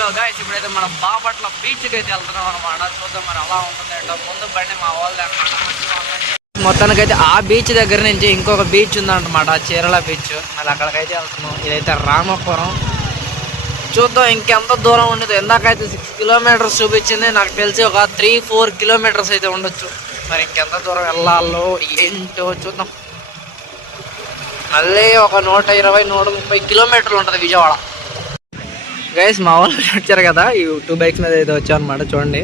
Hello guys, ఇప్పుడైతే మనం బాపట్ల బీచ్కి అయితే వెళ్తున్నాం అనమాట. చూద్దాం మరి అలా ఉంటుంది ఏంటో. ముందు బండి మా వాళ్ళే అనమాట. మొత్తానికైతే ఆ బీచ్ దగ్గర నుంచి ఇంకొక బీచ్ ఉందన్నమాట, చీరల బీచ్. మళ్ళీ అక్కడికైతే వెళ్తున్నాం. ఇదైతే రామాపురం. చూద్దాం ఇంకెంత దూరం ఉండదు. ఎందాకైతే 6 కిలోమీటర్స్ చూపించింది. నాకు తెలిసి ఒక 3-4 కిలోమీటర్స్ అయితే ఉండొచ్చు. మరి ఇంకెంత దూరం వెళ్ళాలో ఏంటో చూద్దాం. మళ్ళీ ఒక 120-130 కిలోమీటర్లు ఉంటుంది విజయవాడ. గైస్, మా వాళ్ళు వచ్చారు కదా, ఈ 2 బైక్స్ మీద అయితే వచ్చాం అనమాట. చూడండి,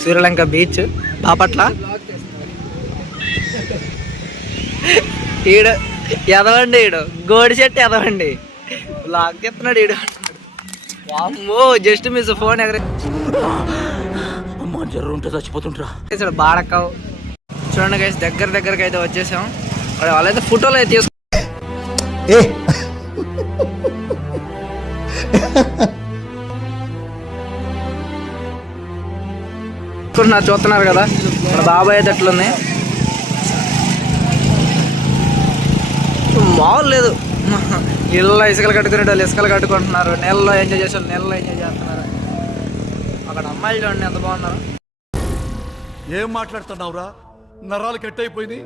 సూర్యలంక బీచ్ బాపట్ల. ఈడు ఎదవండి, ఈడు గోడి చెట్టు ఎదవండి, బ్లాక్ చెప్తున్నాడు ఈడు. వామ్మో, జస్ట్ మిస్ ఫోన్ ఎగర జర్రుంటే చచ్చిపోతుంటారా బాడకావు. చూడండి గైస్, దగ్గరికి అయితే వచ్చేసాం. వాళ్ళైతే ఫోటోలు అయితే తీసుకు చూస్తున్నారు కదా మన బాబాయ్ అయితే ఎట్లుంది. మామూలు లేదు. ఇళ్ళలో ఇసుకలు కట్టుకునే వాళ్ళు ఇసుకలు కట్టుకుంటున్నారు. నీళ్ళలో ఎంజాయ్ చేసే వాళ్ళు నీళ్ళలో ఎంజాయ్ చేస్తున్నారు. అక్కడ అమ్మాయిలు చూడండి ఎంత బాగున్నారు. ఏం మాట్లాడుతున్నావురా, నరాలు కట్ అయిపోయింది.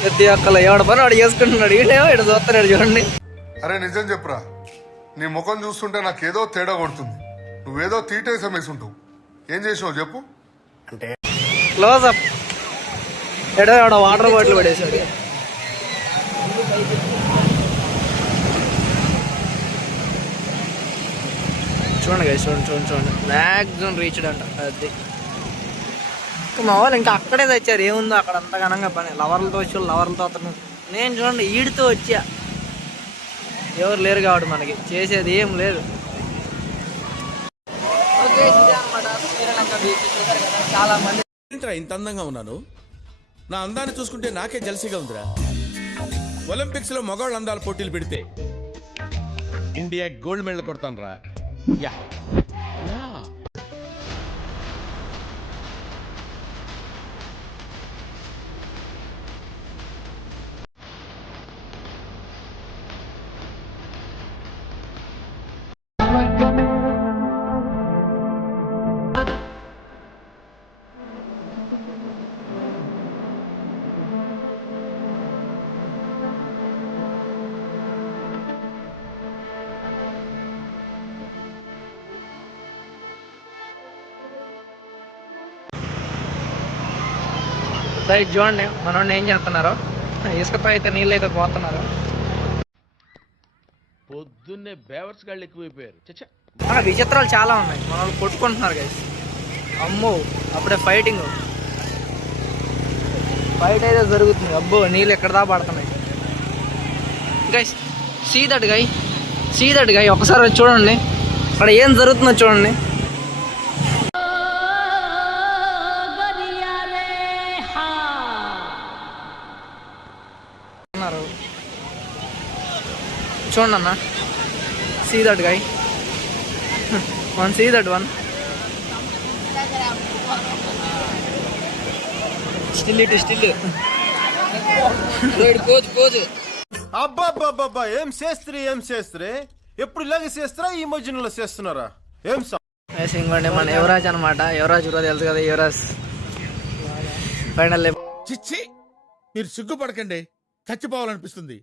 ప్రతి ఒక్కళ్ళు ఎవడ పని వాడు చేసుకుంటున్నాడు. ఈడేమో ఇటు చూస్తున్నాడు చూడండి. అరే నిజం చెప్పురా, నీ ముఖం చూస్తుంటే నాకేదో తేడా కొడుతుంది. నువ్వేదో తీటేసం వేసుంటావు. ఏం చేసావు చెప్పు. అంటే క్లోజప్ ఎడో వాటర్ బాటిల్ పడేసాడు. చూడండి గైస్, చూడండి మ్యాక్సిమం రీచ్డ్ అంట. అది మా వాళ్ళు ఇంకా అక్కడే తెచ్చారు. ఏముందో అక్కడ అంత ఘనంగా పని. లవర్లతో వచ్చి లవర్లతో అతను. నేను చూడండి ఈడితో వచ్చా. ఎవరు లేరు కాబట్టి మనకి చేసేది ఏం లేదు. చాలా మంది ఇంత అందంగా ఉన్నాను. నా అందాన్ని చూసుకుంటే నాకే జలసిగా ఉందిరా. ఒలింపిక్స్ లో మగవాళ్ళ అందాల పోటీలు పెడితే ఇండియా గోల్డ్ మెడల్ కొడతాను రా. యా సైడ్ చూడండి మనోడిని ఏం చేస్తున్నారు. ఇసుకతో అయితే నీళ్ళు అయితే పోతున్నారు. పొద్దున్నే బేవర్స్ గాళ్ళు ఎక్కువైపోయారు. విచిత్రాలు చాలా ఉన్నాయి. మన వాళ్ళు కొట్టుకుంటున్నారు గైస్. అమ్మో, అప్పుడే ఫైట్ అయితే జరుగుతుంది. అబ్బో, నీళ్ళు ఎక్కడ దా పడుతున్నాయి గైస్. సీ దట్ గై ఒకసారి వచ్చి చూడండి అక్కడ ఏం జరుగుతుందో చూడండి. చూడండి అన్న, see that guy. See that one. Still pose. అబ్బాబ్బాబ్బా, ఏం చేస్త్రీ ఎప్పుడు ఇలాగే చేస్తారా? ఈ మధ్యలో చేస్తున్నారా? ఏం ఇంకోండి మన యువరాజ్ అనమాట. యువరాజ్ కూడా తెలుసు కదా, యువరాజ్ ఫైనల్. చిచ్చి, మీరు సిగ్గుపడకండి, చచ్చిపోవాలనిపిస్తుంది.